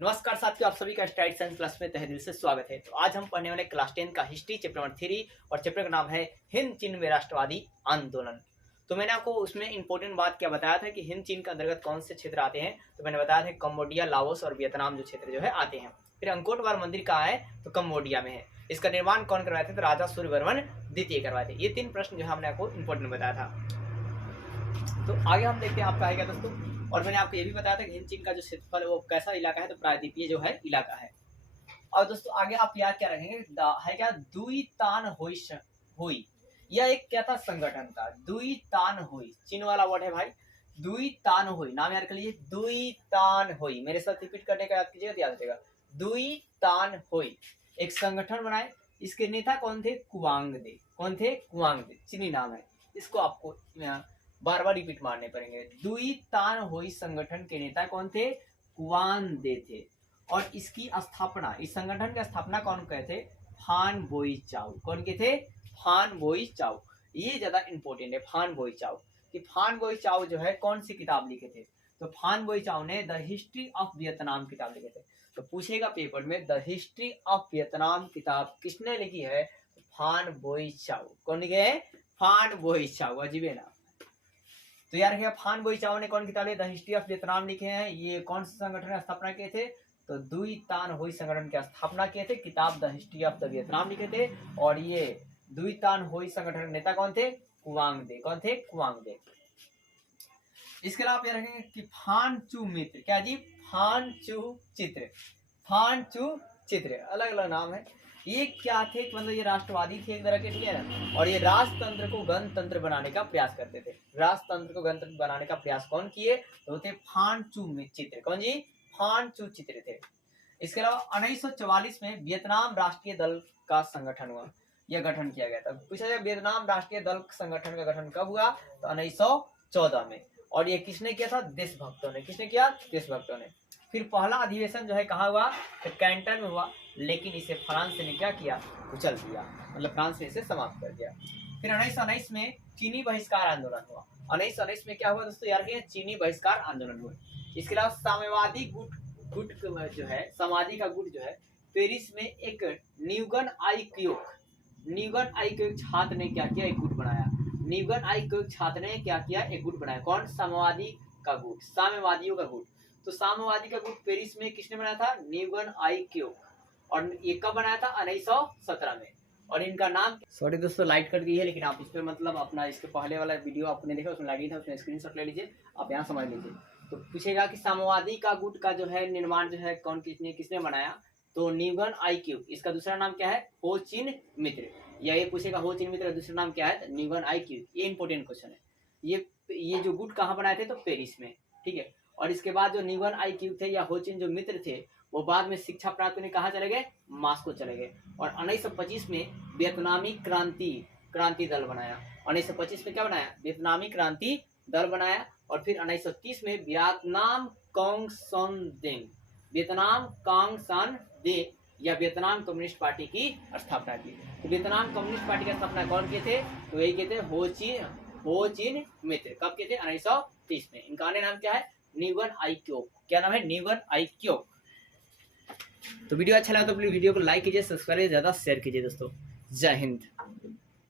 नमस्कार साथियों, आप सभी का स्टाइट साइंस क्लास में तहे दिल से स्वागत है। तो आज हम पढ़ने वाले क्लास 10 का हिस्ट्री चैप्टर नंबर 3 और चैप्टर का नाम है हिंद चीन में राष्ट्रवादी आंदोलन। तो मैंने आपको उसमें इंपॉर्टेंट बात क्या बताया था कि हिंद चीन के अंतर्गत कौन से क्षेत्र आते हैं। तो मैंने बताया था कम्बोडिया, लाओस और वियतनाम जो क्षेत्र जो है आते हैं। फिर अंकोटवार मंदिर कहाँ है, तो कम्बोडिया में है। इसका निर्माण कौन करवाए थे, तो राजा सूर्यवर्मन द्वितीय करवाए थे। ये 3 प्रश्न जो है हमने आपको इंपॉर्टेंट बताया था। तो आगे हम देखते हैं आपका आएगा दोस्तों। और मैंने आपको ये भी बताया था कि हिंद चीन का जो क्षेत्रफल है वो कैसा इलाका है, तो प्रायद्वीपीय जो है इलाका है। और दोस्तों आगे आप याद क्या रखेंगे, है क्या, दुई तान हुई। यह एक क्या था, संगठन था। दुई तान हुई चीन वाला वर्ड है भाई। दुई तान हुई नाम याद कर लीजिए, दुई तान हुई। मेरे साथ रिपीट करने का याद कीजिएगा तो याद रखेगा। दुई तान हुई एक संगठन बनाए। इसके नेता कौन थे, कुवांगदे। कौन थे, कुवांगदे, चीनी नाम है। इसको आपको बार बार रिपीट मारने पड़ेंगे। दुई तान हुई संगठन के नेता कौन थे, कुवांगदे थे। और इसकी स्थापना, इस संगठन की स्थापना कौन कहे थे, फान बोई चाओ। कौन के थे, फान बोई चाओ। ये ज्यादा इंपॉर्टेंट है, फान बोई चाओ। कि फान बोई चाओ जो है कौन सी किताब लिखे थे, तो फान बोई चाओ ने द हिस्ट्री ऑफ वियतनाम किताब लिखे थे। तो पूछेगा पेपर में द हिस्ट्री ऑफ वियतनाम किताब किसने लिखी है, तो फान बोई चाओ। कौन लिखे है, फान बोई चाओ। अजीब है ना। तो यार क्या, फान बोई चाओ ने कौन किताब द हिस्ट्री ऑफ वियतनाम लिखे हैं। ये कौन से संगठन की स्थापना किए थे, तो दुई तान हुई संगठन की स्थापना किए थे। किताब the history of the Vietnam लिखे थे। और ये दुई तान हुई संगठन के नेता कौन थे, कुवांगदे। कौन थे, कुवांगदे। इसके अलावा आप ये रखेंगे कि फान चू मित्र। क्या जी, फान चू चित्र। फान चू चित्र अलग अलग नाम है। ये क्या थे, मतलब ये राष्ट्रवादी थे एक तरह के, ठीक है ना। और ये राजतंत्र को गणतंत्र बनाने का प्रयास करते थे। राजतंत्र को गणतंत्र बनाने का प्रयास कौन किए, तो थे फान चू चित्र। कौन जी, फान चू चित्र थे। इसके अलावा 1944 में वियतनाम राष्ट्रीय दल का संगठन हुआ। यह गठन किया गया था। पूछा जाए वियतनाम राष्ट्रीय दल संगठन का गठन कब हुआ, तो 1914 में। और ये किसने किया था, देशभक्तों ने। किसने किया, देशभक्तों ने। फिर पहला अधिवेशन जो है कहाँ हुआ, तो कैंटन में हुआ। लेकिन इसे फ्रांस ने क्या किया, कुचल दिया। मतलब फ्रांस ने इसे समाप्त कर दिया। फिर 1919 में चीनी बहिष्कार आंदोलन हुआ। 1919 में क्या हुआ दोस्तों, यार चीनी बहिष्कार आंदोलन हुआ। इसके अलावा साम्यवादी गुट जो है, समाधि का गुट जो है, पेरिस में एक न्यूगन आई क्योक छात्र ने क्या किया, एक गुट बनाया। न्यूगन आई क्योक छात्र ने क्या किया, एक गुट बनाया। कौन, साम्यवादी का गुट, साम्यवादियों का गुट। तो साम्यवादी का गुट पेरिस में किसने बनाया था, न्यूगन आई क्योक। और ये कब बनाया था, 1917 में। और इनका नाम, सॉरी दोस्तों लाइट कर दी है, लेकिन आप इस पे मतलब अपना इसके पहले वाला वीडियो आपने देखा उसमें लाइट था, उसमें स्क्रीनशॉट ले लीजिए, आप यहाँ समझ लीजिए। तो पूछेगा कि साम्यवादी का गुट का जो है निर्माण जो है कौन किसने बनाया, तो न्यूगन आई क्यूब। इसका दूसरा नाम क्या है, हो चिन मित्र। या ये पूछेगा हो चिन मित्र दूसरा नाम क्या है, न्यूगन आई क्यूब। ये इंपॉर्टेंट क्वेश्चन है। ये जो गुट कहाँ बनाए थे, तो पेरिस में, ठीक है। और इसके बाद जो न्यूगन आई क्यूब थे या हो चिन जो मित्र थे, वो बाद में शिक्षा प्राप्त करने कहाँ चले गए, मॉस्को चले गए। और 1925 में वियतनामी क्रांति दल बनाया। 1925 में क्या बनाया, वियतनामी क्रांति दल बनाया। और फिर 1930 में वियतनाम कांग सान दे या वियतनाम कम्युनिस्ट पार्टी की स्थापना की। तो वियतनाम कम्युनिस्ट पार्टी की स्थापना कौन किए थे, तो यही कहते हैं हो चिन मित्र। कब किए थे, 1930 में। इनका अन्य नाम क्या है, न्यूगन आई क्योक। क्या नाम है, न्यूगन आई क्योक। तो वीडियो अच्छा लगा तो प्लीज वीडियो को लाइक कीजिए, सब्सक्राइब कीजिए, ज्यादा शेयर कीजिए दोस्तों। जय हिंद।